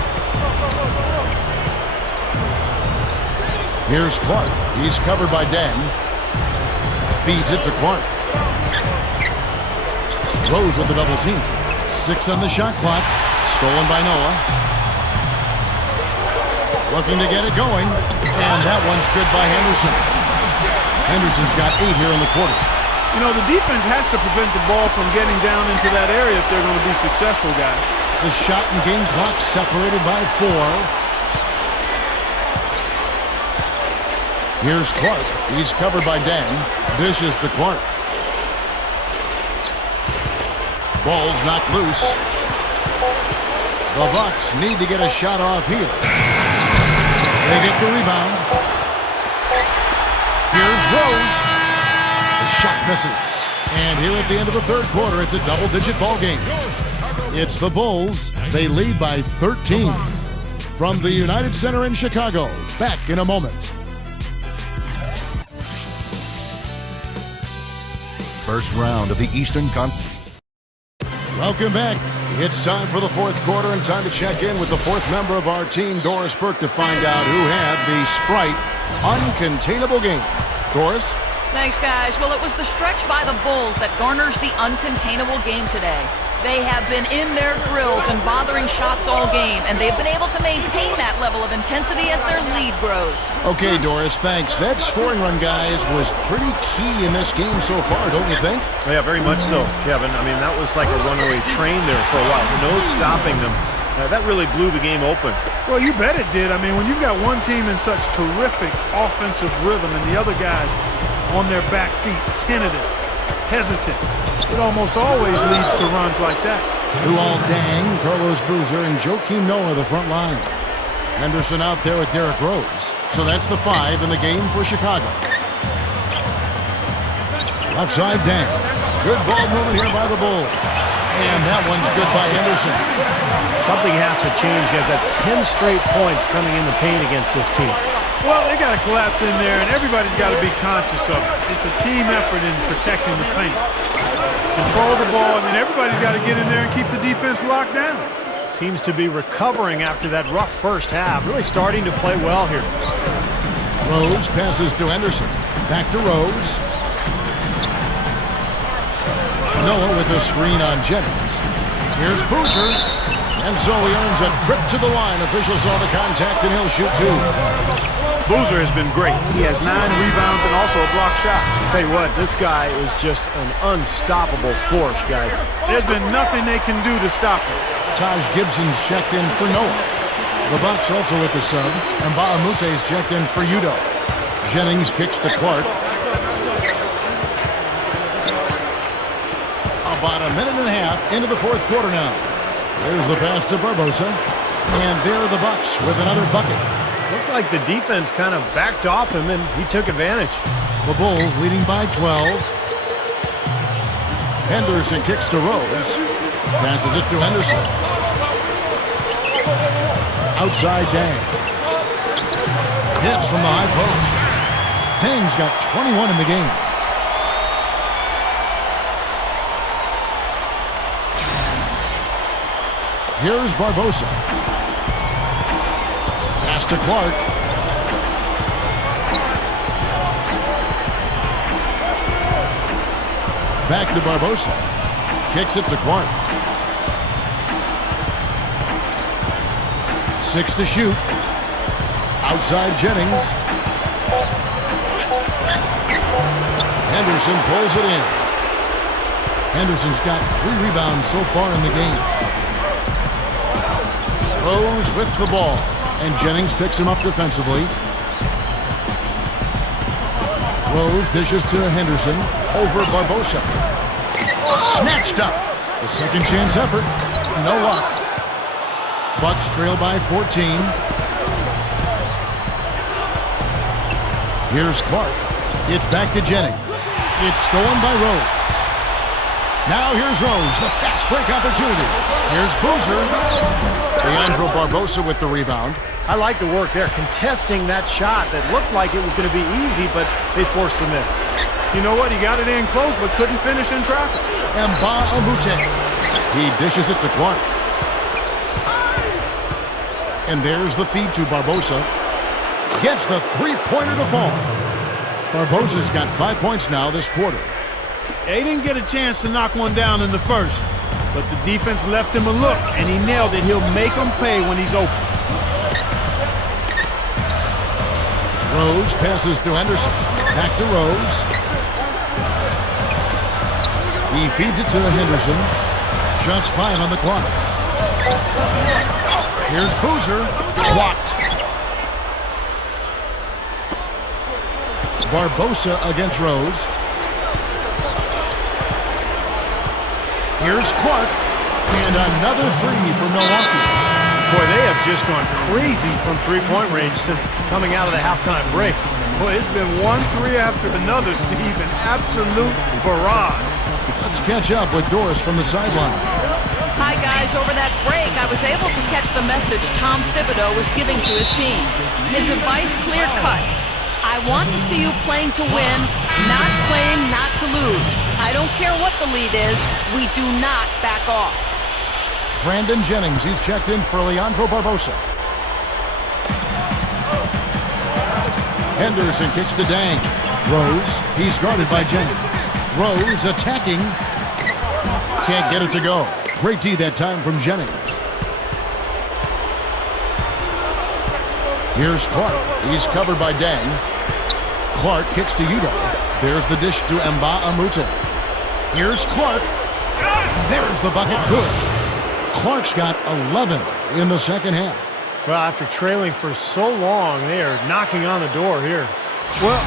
Here's Clark. He's covered by Dan. Feeds it to Clark. Rose with the double team. 6 on the shot clock. Stolen by Noah. Looking to get it going. And that one's good by Henderson. Henderson's got 8 here in the quarter. You know, the defense has to prevent the ball from getting down into that area if they're going to be successful, guys. The shot and game clock separated by 4. Here's Clark. He's covered by Dan. Dishes to Clark. Ball's knocked loose. The Bucks need to get a shot off here. They get the rebound. Here's Rose. The shot misses. And here at the end of the third quarter, it's a double-digit ball game. It's the Bulls. They lead by 13. From the United Center in Chicago. Back in a moment. First round of the Eastern Conference. Welcome back. It's time for the fourth quarter and time to check in with the fourth member of our team, Doris Burke, to find out who had the Sprite uncontainable game. Doris? Thanks, guys. Well, it was the stretch by the Bulls that garners the uncontainable game today. They have been in their grills and bothering shots all game, and they've been able to maintain that level of intensity as their lead grows. Okay, Doris, thanks. That scoring run, guys, was pretty key in this game so far, don't you think? Yeah, very much so, Kevin. I mean, that was like a runaway train there for a while. No stopping them. That really blew the game open. Well, you bet it did. I mean, when you've got one team in such terrific offensive rhythm and the other guys on their back feet, tentative, hesitant, it almost always leads to runs like that. Luol Deng, Carlos Boozer, and Joakim Noah the front line. Henderson out there with Derrick Rose. So that's the 5 in the game for Chicago. Left side, Deng. Good ball movement here by the Bulls. And that one's good by Henderson. Something has to change, guys. That's 10 straight points coming in the paint against this team. Well, they got to collapse in there, and everybody's got to be conscious of it. It's a team effort in protecting the paint. Control the ball, and then everybody's got to get in there and keep the defense locked down. Seems to be recovering after that rough first half. Really starting to play well here. Rose passes to Henderson. Back to Rose. Noah with a screen on Jennings. Here's Boozer. And so he earns a trip to the line. Officials saw the contact, and he'll shoot 2. Boozer has been great. He has 9 rebounds and also a block shot. I'll tell you what, this guy is just an unstoppable force, guys. There's been nothing they can do to stop him. Taj Gibson's checked in for Noah. The Bucks also with the sub, and Baamute's checked in for Udo. Jennings kicks to Clark. About a minute and a half into the fourth quarter now. There's the pass to Barbosa. And there are the Bucks with another bucket. Looked like the defense kind of backed off him, and he took advantage. The Bulls leading by 12. Henderson kicks to Rose. Passes it to Henderson. Outside Deng. Hits from the high post. Deng's got 21 in the game. Here's Barbosa. Pass to Clark. Back to Barbosa. Kicks it to Clark. 6 to shoot. Outside Jennings. Henderson pulls it in. Henderson's got 3 rebounds so far in the game. Rose with the ball, and Jennings picks him up defensively. Rose dishes to Henderson over Barbosa. Snatched up. The second chance effort. No luck. Bucks trail by 14. Here's Clark. It's back to Jennings. It's stolen by Rose. Now here's Rose, the fast break opportunity. Here's Boozer. Leandro Barbosa with the rebound. I like the work there, contesting that shot that looked like it was going to be easy, but they forced the miss. You know what? He got it in close, but couldn't finish in traffic. Nba2K13. He dishes it to Clark. And there's the feed to Barbosa. Gets the three-pointer to fall. Barbosa's got 5 points now this quarter. He didn't get a chance to knock one down in the first, but the defense left him a look, and he nailed it. He'll make him pay when he's open. Rose passes to Henderson. Back to Rose. He feeds it to Henderson. Just 5 on the clock. Here's Boozer. Blocked. Barbosa against Rose. Here's Clark. And another three for Milwaukee. Boy, they have just gone crazy from three-point range since coming out of the halftime break. Boy, it's been one three after another, Steve, an absolute barrage. Let's catch up with Doris from the sideline. Hi, guys. Over that break, I was able to catch the message Tom Thibodeau was giving to his team. His advice clear-cut. I want to see you playing to win, not playing not to lose. I don't care what the lead is. We do not back off. Brandon Jennings, he's checked in for Leandro Barbosa. Henderson kicks to Dang. Rose, he's guarded by Jennings. Rose attacking. Can't get it to go. Great D that time from Jennings. Here's Clark. He's covered by Dang. Clark kicks to Udo. There's the dish to Nba2K13. Here's Clark. There's the bucket. Good. Clark's got 11 in the second half. Well, after trailing for so long, they are knocking on the door here. Well,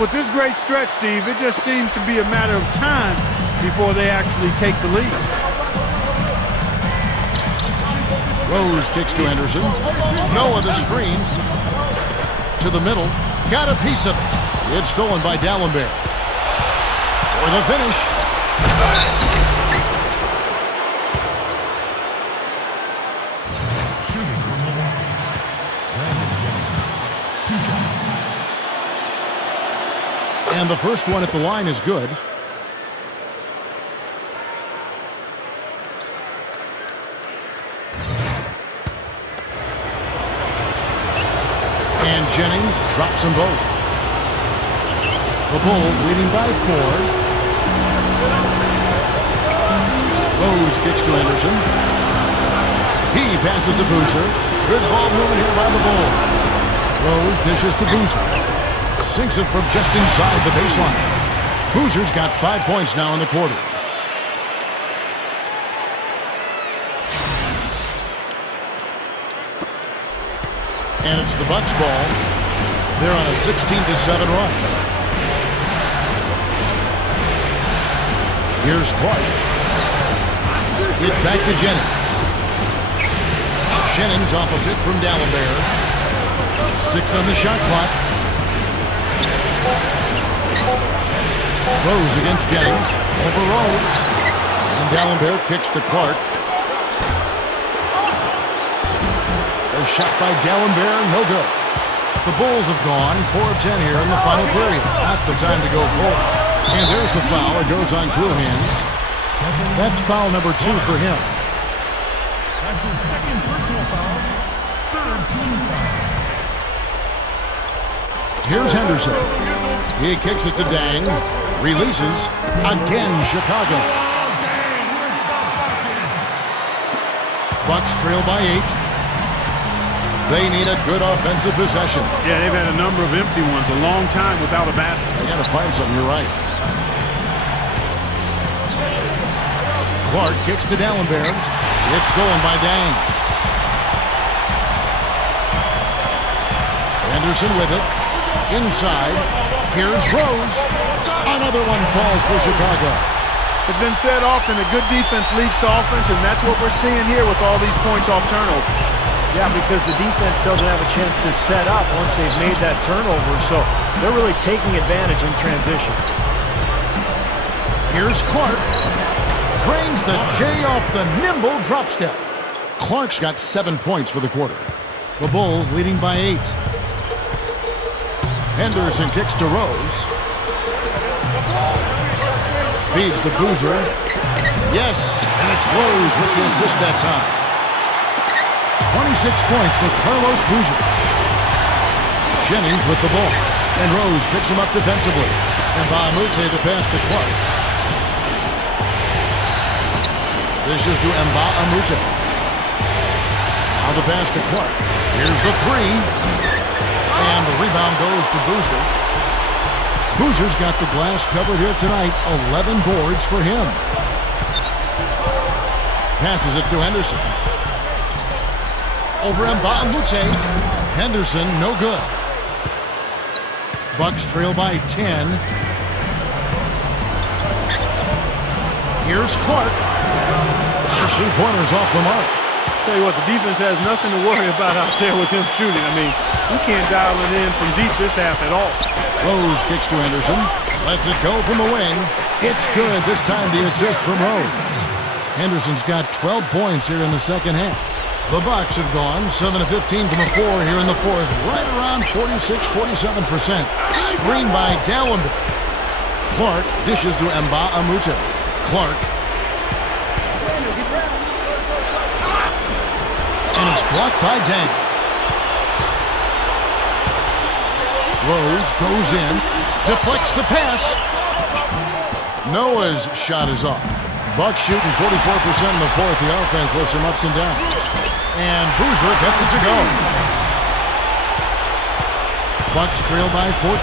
with this great stretch, Steve, it just seems to be a matter of time before they actually take the lead. Rose kicks to Henderson. Noah the screen. To the middle. Got a piece of it. It's stolen by D'Alembert. For the finish. And the first one at the line is good. And Jennings drops them both. The Bulls leading by 4. Rose kicks to Henderson. He passes to Boozer. Good ball movement here by the Bulls. Rose dishes to Boozer. Sinks it from just inside the baseline. Boozer's got 5 points now in the quarter. And it's the Bucks ball. They're on a 16-7 run. Here's Clark. It's back to Jennings. Jennings off a pick from D'Alembert. 6 on the shot clock. Rose against Jennings. Over Rose. And D'Alembert kicks to Clark. A shot by D'Alembert, no good. The Bulls have gone 4 of 10 here in the final period. Not the time to go cold. And there's the foul. It goes on cool hands. That's foul number 2 for him. That's his second personal foul. Third team foul. Here's Henderson. He kicks it to Dang. Releases. Again, Chicago. Bucks trail by 8. They need a good offensive possession. Yeah, they've had a number of empty ones, a long time without a basket. They got to find something, you're right. Clark kicks to D'Alembert. It's stolen by Dang. Anderson with it. Inside. Here's Rose. Another one falls for Chicago. It's been said often that good defense leads to offense, and that's what we're seeing here with all these points off turnover. Yeah, because the defense doesn't have a chance to set up once they've made that turnover, so they're really taking advantage in transition. Here's Clark. Drains the J off the nimble drop step. Clark's got 7 points for the quarter. The Bulls leading by 8. Henderson kicks to Rose. Feeds to Boozer. Yes, and it's Rose with the assist that time. 26 points for Carlos Boozer. Jennings with the ball. And Rose picks him up defensively. And Bahamute the pass to Clark. This is to Bahamute. Now the pass to Clark. Here's the three. And the rebound goes to Boozer. Boozer's got the glass covered here tonight. 11 boards for him. Passes it to Henderson. Over Bahamute. Henderson, no good. Bucks trail by 10. Here's Clark. The three-pointers off the mark. Tell you what, the defense has nothing to worry about out there with him shooting. I mean, you can't dial it in from deep this half at all. Rose kicks to Henderson. Lets it go from the wing. It's good. This time the assist from Rose. Henderson's got 12 points here in the second half. The Bucks have gone 7 of 15 from the floor here in the fourth. Right around 46-47%. Screen by Dallenberg. Clark dishes to Bahamute. Clark. And it's blocked by Dang. Rose goes in. Deflects the pass. Noah's shot is off. Bucks shooting 44% in the fourth. The offense with some ups and downs. And Boozer gets it to go. Bucks trail by 14.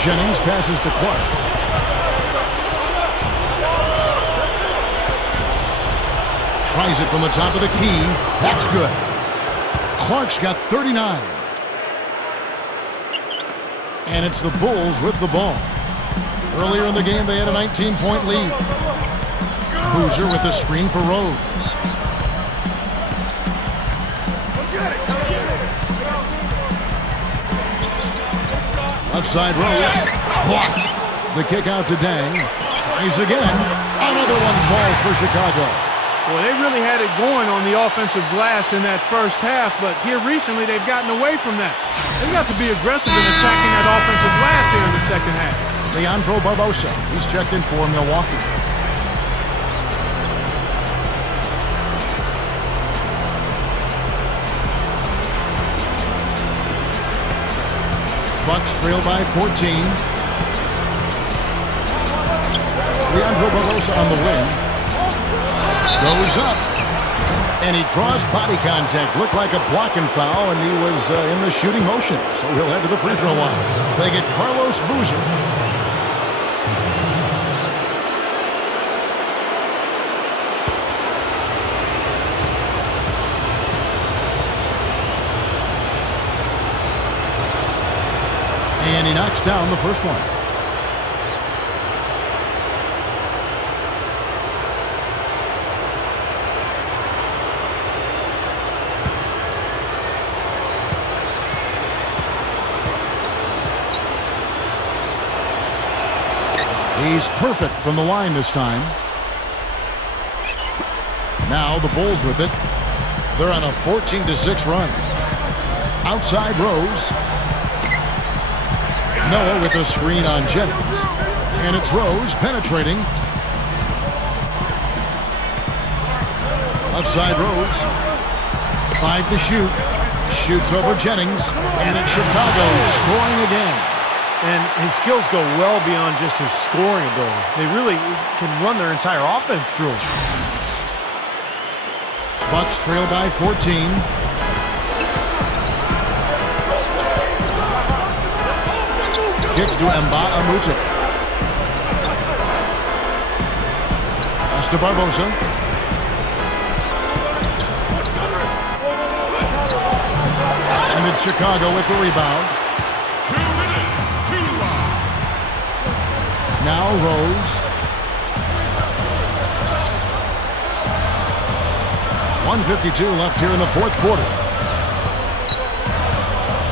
Jennings passes to Clark. Tries it from the top of the key. That's good. Clark's got 39. And it's the Bulls with the ball. Earlier in the game, they had a 19-point lead. Boozer with the screen for Rose. Left side, Rose. Blocked. The kick out to Dang. Tries again. Another one falls for Chicago. Well, they really had it going on the offensive glass in that first half, but here recently they've gotten away from that. They've got to be aggressive in attacking that offensive glass here in the second half. Leandro Barbosa. He's checked in for Milwaukee. Bucks trail by 14. Leandro Barbosa on the wing. Goes up. And he draws body contact. Looked like a blocking foul, and he was in the shooting motion. So he'll head to the free throw line. They get Carlos Boozer. And he knocks down the first one. He's perfect from the line this time. Now the Bulls with it. They're on a 14-6 run. Outside Rose. Noah with a screen on Jennings. And it's Rose penetrating. Left side Rose. 5 to shoot. Shoots over Jennings. And it's Chicago scoring again. And his skills go well beyond just his scoring ability. They really can run their entire offense through him. Bucks trail by 14. Kicks to Bahamute. Pass to Barbosa. And it's Chicago with the rebound. 2 minutes, 2. Now Rose. 1:52 left here in the fourth quarter.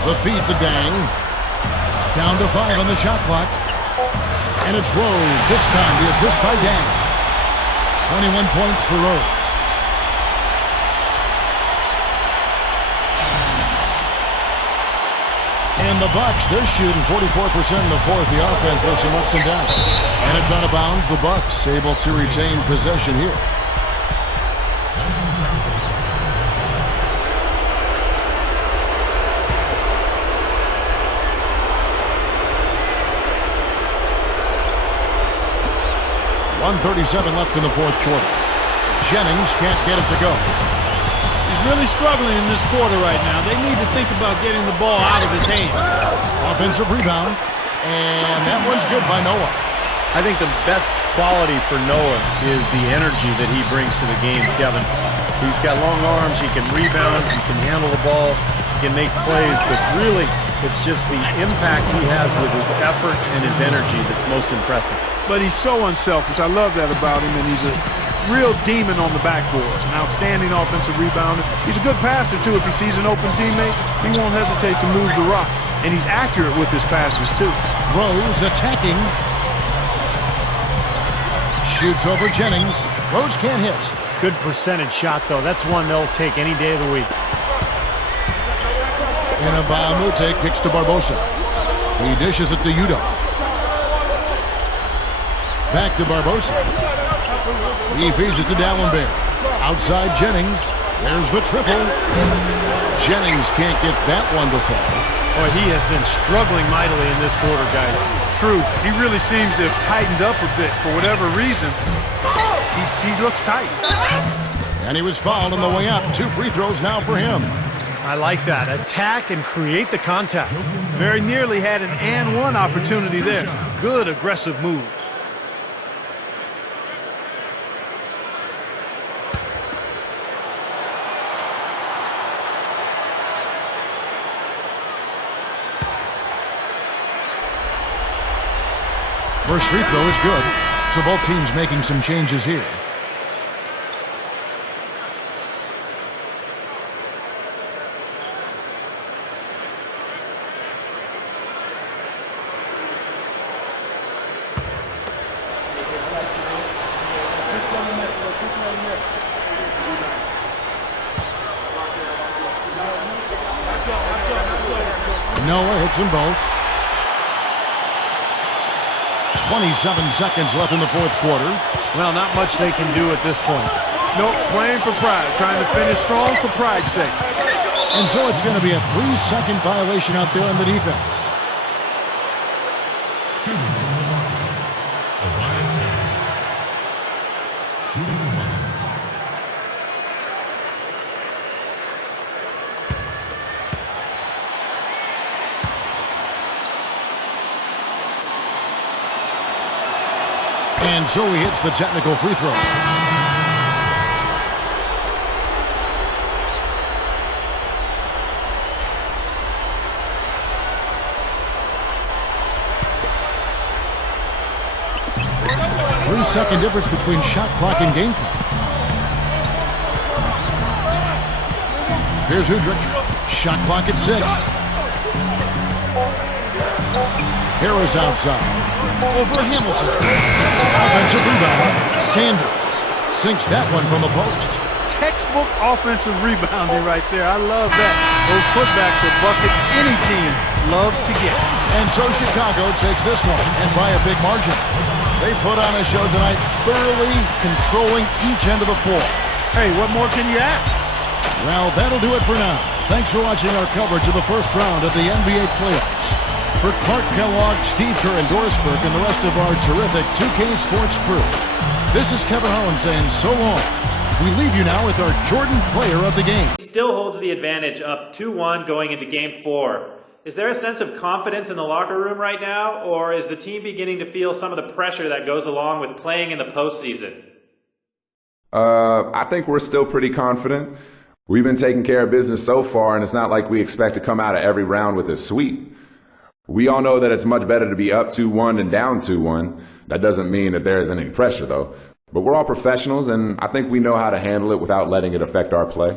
The feed to Dang. Down to 5 on the shot clock. And it's Rose. This time the assist by Dang. 21 points for Rose. And the Bucks, they're shooting 44% in the fourth. The offense with some ups and downs. And it's out of bounds. The Bucks able to retain possession here. .137 left in the fourth quarter. Jennings can't get it to go. He's really struggling in this quarter right now. They need to think about getting the ball out of his hand. Offensive rebound. And that one's good by Noah. I think the best quality for Noah is the energy that he brings to the game, Kevin. He's got long arms, he can rebound, he can handle the ball, he can make plays, but really it's just the impact he has with his effort and his energy that's most impressive. But he's so unselfish. I love that about him, and he's a real demon on the backboards. An outstanding offensive rebounder. He's a good passer, too. If he sees an open teammate, he won't hesitate to move the rock. And he's accurate with his passes, too. Rose attacking. Shoots over Jennings. Rose can't hit. Good percentage shot, though. That's one they'll take any day of the week. Nba2K kicks to Barbosa. He dishes it to Udo. Back to Barbosa. He feeds it to Dallenberg. Outside Jennings. There's the triple. Jennings can't get that one to fall. Boy, he has been struggling mightily in this quarter, guys. True. He really seems to have tightened up a bit for whatever reason. He looks tight. And he was fouled on the way up. 2 free throws now for him. I like that. Attack and create the contact. Very nearly had an and one opportunity there. Good aggressive move. First free throw is good. So both teams making some changes here. Noah hits them both. 27 seconds left in the fourth quarter. Well, not much they can do at this point. Nope, playing for pride. Trying to finish strong for pride's sake. And so it's going to be a 3-second violation out there on the defense. Shooting Elias Harris. Shooting 1. And so he hits the technical free throw. Three-second difference between shot clock and game clock. Here's Udrich. Shot clock at 6. Harris outside. Over Hamilton. Offensive rebound. Sanders sinks that one from the post. Textbook offensive rebounding right there. I love that. Those putbacks are buckets any team loves to get. And so Chicago takes this one, and by a big margin. They put on a show tonight, thoroughly controlling each end of the floor. Hey, what more can you ask? Well, that'll do it for now. Thanks for watching our coverage of the first round of the NBA playoffs. For Clark Kellogg, Steve Kerr, and Doris Burke, and the rest of our terrific 2K Sports crew, this is Kevin Harlan saying so long. We leave you now with our Jordan Player of the Game. He still holds the advantage up 2-1 going into Game 4. Is there a sense of confidence in the locker room right now, or is the team beginning to feel some of the pressure that goes along with playing in the postseason? I think we're still pretty confident. We've been taking care of business so far, and it's not like we expect to come out of every round with a sweep. We all know that it's much better to be up 2-1 than down 2-1. That doesn't mean that there isn't any pressure, though. But we're all professionals, and I think we know how to handle it without letting it affect our play.